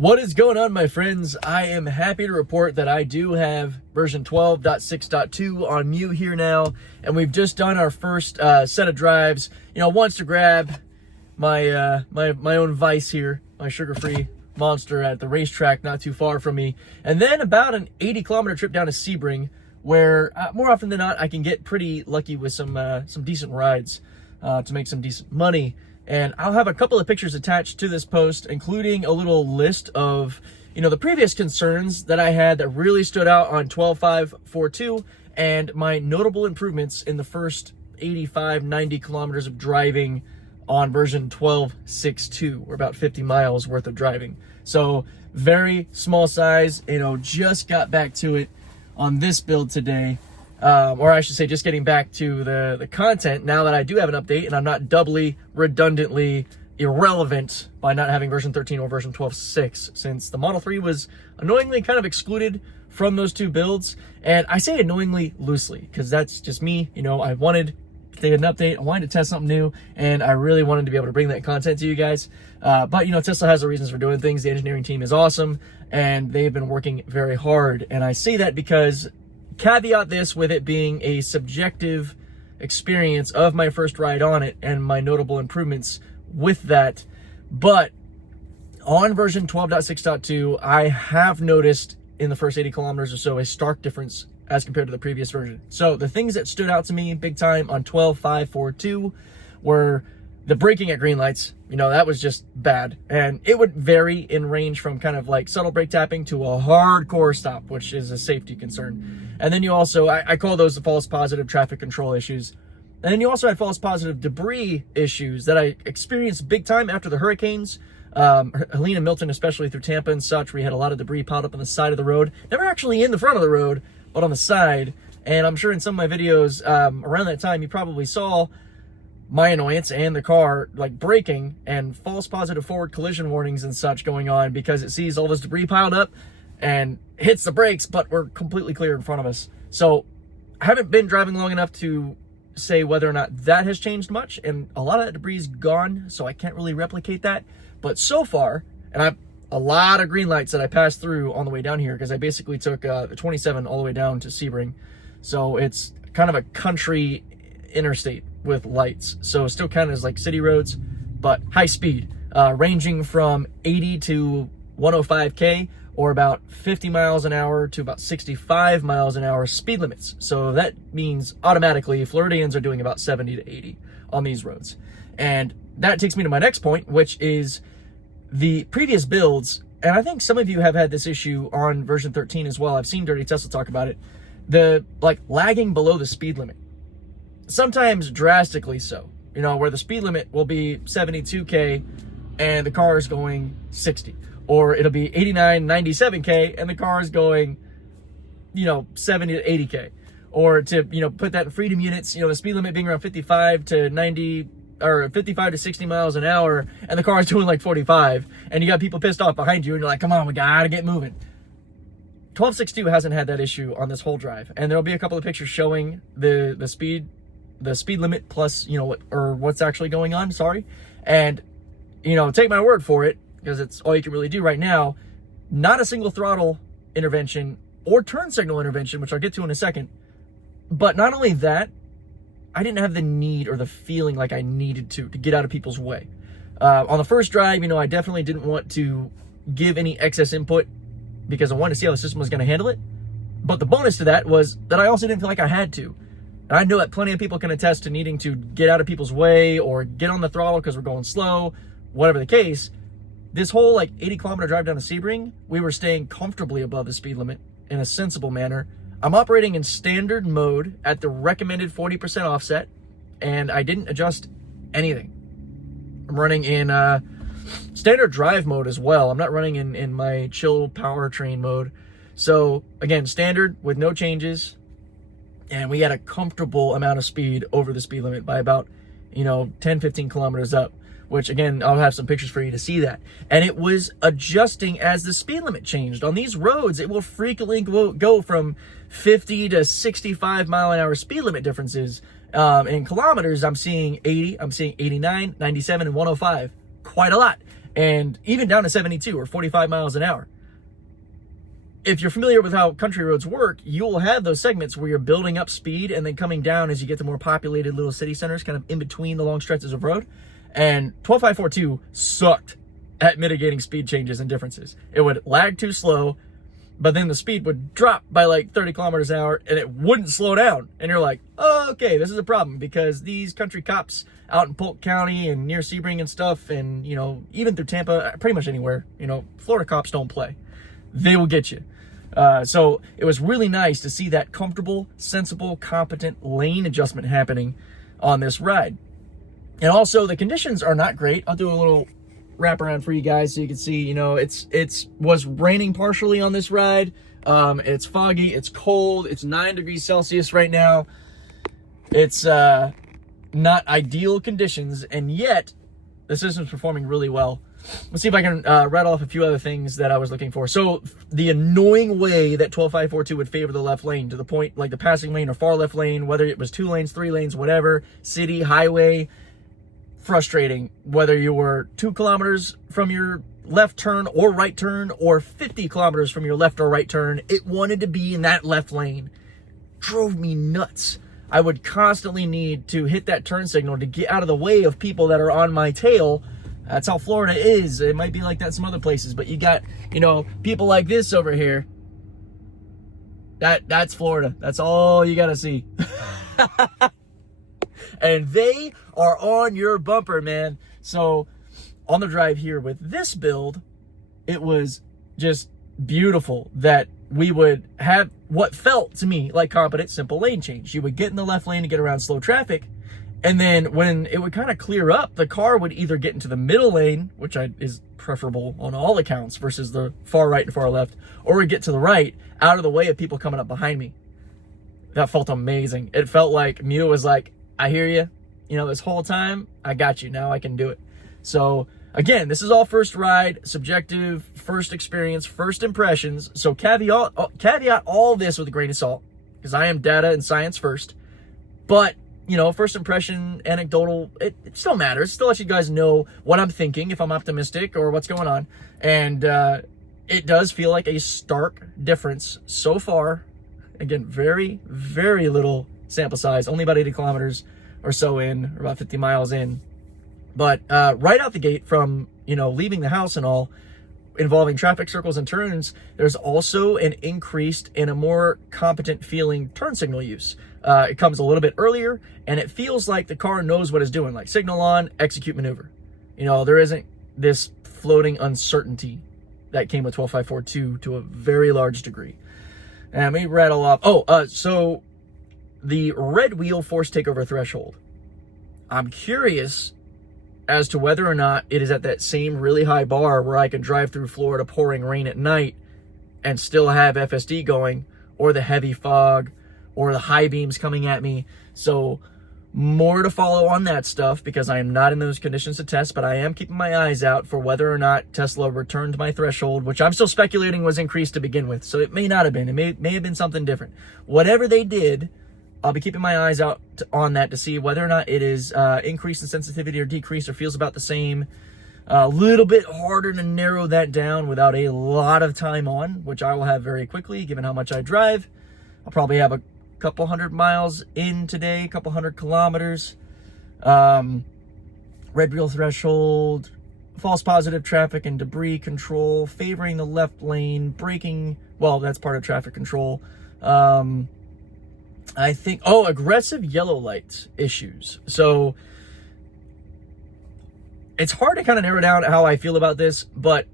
What is going on, my friends? I am happy to report that I do have version 12.6.2 on mute here now, and we've just done our first set of drives. You know, once to grab my my own Vice here, my sugar-free monster at the racetrack not too far from me, and then about an 80-kilometer trip down to Sebring, where more often than not I can get pretty lucky with some decent rides to make some decent money. And I'll have a couple of pictures attached to this post, including a little list of, you know, the previous concerns that I had that really stood out on 12.5.4.2 and my notable improvements in the first 85, 90 kilometers of driving on version 12.6.2, or about 50 miles worth of driving. So very small size, you know, just got back to it on this build today. Or I should say, just getting back to the content now that I do have an update and I'm not doubly redundantly irrelevant by not having version 13 or version 12.6, since the Model 3 was annoyingly kind of excluded from those two builds. And I say annoyingly loosely because that's just me. You know, I wanted to get an update, I wanted to test something new, and I really wanted to be able to bring that content to you guys. But you know, Tesla has their reasons for doing things. The engineering team is awesome and they've been working very hard. And I say that because, caveat this with it being a subjective experience of my first ride on it and my notable improvements with that. But on version 12.6.2, I have noticed in the first 80 kilometers or so a stark difference as compared to the previous version. So the things that stood out to me big time on 12.5.4.2 were the braking at green lights. You know, that was just bad. And it would vary in range from kind of like subtle brake tapping to a hardcore stop, which is a safety concern. And then you also, I call those the false positive traffic control issues. And then you also had false positive debris issues that I experienced big time after the hurricanes. Helene and Milton, especially through Tampa and such, we had a lot of debris piled up on the side of the road. Never actually in the front of the road, but on the side. And I'm sure in some of my videos around that time, you probably saw my annoyance and the car like braking and false positive forward collision warnings and such going on because it sees all this debris piled up and hits the brakes, but we're completely clear in front of us. So I haven't been driving long enough to say whether or not that has changed much, and a lot of that debris is gone, so I can't really replicate that. But so far, and I've a lot of green lights that I passed through on the way down here because I basically took the 27 all the way down to Sebring. So it's kind of a country interstate with lights. So it still kind of is like city roads, but high speed, ranging from 80 to 105K, or about 50 miles an hour to about 65 miles an hour speed limits. So that means automatically Floridians are doing about 70 to 80 on these roads. And that takes me to my next point, which is the previous builds. And I think some of you have had this issue on version 13 as well. I've seen Dirty Tesla talk about it. The like lagging below the speed limit. Sometimes drastically so, you know, where the speed limit will be 72K and the car is going 60, or it'll be 89, 97K and the car is going, you know, 70 to 80K, or to, you know, put that in freedom units, you know, the speed limit being around 55 to 90 or 55 to 60 miles an hour and the car is doing like 45 and you got people pissed off behind you and you're like, come on, we gotta get moving. 12.6.2 hasn't had that issue on this whole drive, and there'll be a couple of pictures showing the speed limit plus, you know, what's actually going on, sorry. And, you know, take my word for it, because it's all you can really do right now. Not a single throttle intervention or turn signal intervention, which I'll get to in a second. But not only that, I didn't have the need or the feeling like I needed to get out of people's way. On the first drive, you know, I definitely didn't want to give any excess input because I wanted to see how the system was going to handle it. But the bonus to that was that I also didn't feel like I had to. And I know that plenty of people can attest to needing to get out of people's way or get on the throttle because we're going slow, whatever the case. This whole like 80-kilometer drive down to Sebring, we were staying comfortably above the speed limit in a sensible manner. I'm operating in standard mode at the recommended 40% offset, and I didn't adjust anything. I'm running in standard drive mode as well. I'm not running in my chill powertrain mode. So again, standard with no changes. And we had a comfortable amount of speed over the speed limit by about, you know, 10, 15 kilometers up, which again, I'll have some pictures for you to see that. And it was adjusting as the speed limit changed. On these roads, it will frequently go from 50 to 65 mile an hour speed limit differences. In kilometers, I'm seeing 80, I'm seeing 89, 97, and 105. Quite a lot. and even down to 72 or 45 miles an hour. If you're familiar with how country roads work, you'll have those segments where you're building up speed and then coming down as you get to more populated little city centers, kind of in between the long stretches of road. And 12.542 sucked at mitigating speed changes and differences. It would lag too slow, but then the speed would drop by like 30 kilometers an hour and it wouldn't slow down. And you're like, oh, okay, this is a problem, because these country cops out in Polk County and near Sebring and stuff, and, you know, even through Tampa, pretty much anywhere, you know, Florida cops don't play. They will get you. So it was really nice to see that comfortable, sensible, competent lane adjustment happening on this ride. And also the conditions are not great. I'll do a little wrap around for you guys so you can see, you know, it was raining partially on this ride. It's foggy, it's cold, it's 9 degrees Celsius right now. It's not ideal conditions, and yet the system's performing really well. Let's see if I can rattle off a few other things that I was looking for. So the annoying way that 12.542 would favor the left lane, to the point like the passing lane or far left lane, whether it was 2 lanes, 3 lanes, whatever, city, highway, frustrating. Whether you were 2 kilometers from your left turn or right turn, or 50 kilometers from your left or right turn, it wanted to be in that left lane. Drove me nuts. I would constantly need to hit that turn signal to get out of the way of people that are on my tail. That's how Florida is. It might be like that in some other places, but you got, you know, people like this over here. That's Florida. That's all you gotta see. And they are on your bumper, man. So on the drive here with this build, it was just beautiful that we would have what felt to me like competent, simple lane change. You would get in the left lane to get around slow traffic, and then when it would kind of clear up, the car would either get into the middle lane, which is preferable on all accounts versus the far right and far left, or would get to the right, out of the way of people coming up behind me. That felt amazing. It felt like Mew was like, I hear you. You know, this whole time, I got you. Now I can do it. So again, this is all first ride, subjective, first experience, first impressions. So caveat all this with a grain of salt, because I am data and science first. But, you know, first impression, anecdotal, it still matters. It still lets you guys know what I'm thinking, if I'm optimistic or what's going on. And it does feel like a stark difference so far. Again, very, very little sample size, only about 80 kilometers or so in, or about 50 miles in. But right out the gate from, you know, leaving the house and all, involving traffic circles and turns, there's also an increased and a more competent feeling turn signal use. It comes a little bit earlier, and it feels like the car knows what it's doing, like signal on, execute maneuver. You know, there isn't this floating uncertainty that came with 12.542 to a very large degree. And let me rattle off. So the red wheel force takeover threshold. I'm curious as to whether or not it is at that same really high bar where I can drive through Florida pouring rain at night and still have FSD going, or the heavy fog, or the high beams coming at me. So more to follow on that stuff, because I am not in those conditions to test, but I am keeping my eyes out for whether or not Tesla returned my threshold, which I'm still speculating was increased to begin with. So it may not have been. It may have been something different. Whatever they did, I'll be keeping my eyes out on that to see whether or not it is increased in sensitivity or decreased or feels about the same. A little bit harder to narrow that down without a lot of time on, which I will have very quickly, given how much I drive. I'll probably have a couple 100 miles in today, a couple 100 kilometers. Red wheel threshold, false positive traffic and debris control, favoring the left lane, braking. Well, that's part of traffic control. I think, aggressive yellow lights issues. So it's hard to kind of narrow down how I feel about this, but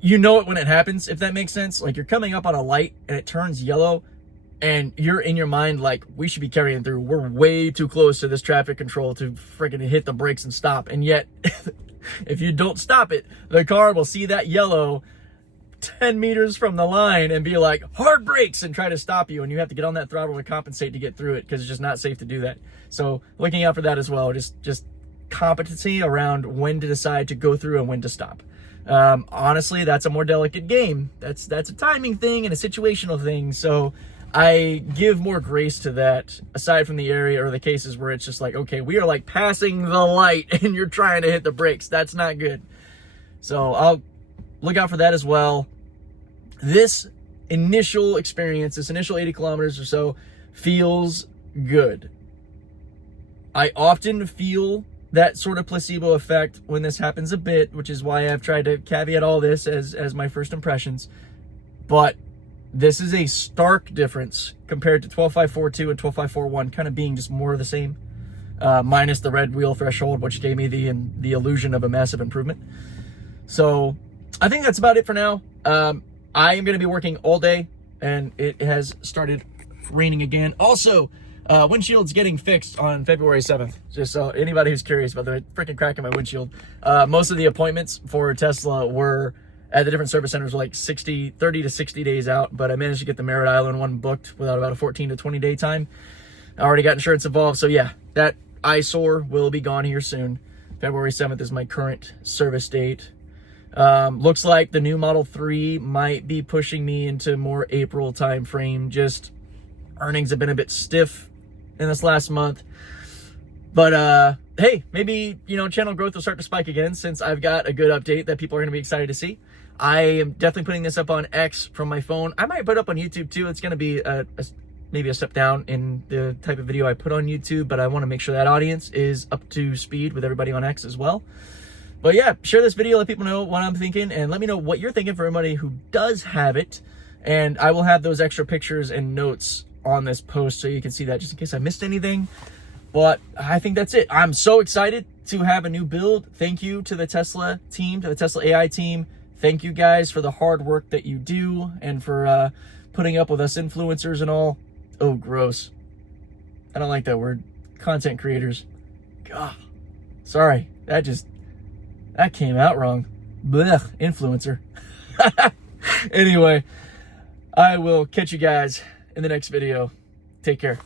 you know it when it happens, if that makes sense. Like, you're coming up on a light and it turns yellow, and you're in your mind like, we should be carrying through. We're way too close to this traffic control to freaking hit the brakes and stop. And yet, if you don't stop it, the car will see that yellow 10 meters from the line and be like, hard brakes, and try to stop you, and you have to get on that throttle to compensate to get through it, because it's just not safe to do that. So looking out for that as well, just competency around when to decide to go through and when to stop. Honestly, that's a more delicate game. That's a timing thing and a situational thing. So I give more grace to that, aside from the area or the cases where it's just like, okay, we are like passing the light and you're trying to hit the brakes. That's not good. So I'll look out for that as well. This initial experience, this initial 80 kilometers or so, feels good. I often feel that sort of placebo effect when this happens a bit, which is why I've tried to caveat all this as my first impressions. But this is a stark difference compared to 12.5.4.2 and 12.5.4.1 kind of being just more of the same, minus the red wheel threshold, which gave me the illusion of a massive improvement. So I think that's about it for now. I am going to be working all day, and it has started raining again. Also, windshield's getting fixed on February 7th. Just so anybody who's curious about the freaking crack in my windshield. Most of the appointments for Tesla were at the different service centers were like 30 to 60 days out, but I managed to get the Merritt Island one booked without about a 14 to 20 day time. I already got insurance involved, so yeah, that eyesore will be gone here soon. February 7th is my current service date. Looks like the new Model 3 might be pushing me into more April time frame. Just earnings have been a bit stiff in this last month. But hey, maybe, channel growth will start to spike again since I've got a good update that people are going to be excited to see. I am definitely putting this up on X from my phone. I might put it up on YouTube too. It's going to be maybe a step down in the type of video I put on YouTube, but I want to make sure that audience is up to speed with everybody on X as well. But yeah, share this video, let people know what I'm thinking, and let me know what you're thinking for everybody who does have it. And I will have those extra pictures and notes on this post so you can see that just in case I missed anything. But I think that's it. I'm so excited to have a new build. Thank you to the Tesla team, to the Tesla AI team. Thank you guys for the hard work that you do and for putting up with us influencers and all. Oh, gross. I don't like that word. Content creators. God. Sorry. That came out wrong. Blech, influencer. Anyway, I will catch you guys in the next video. Take care.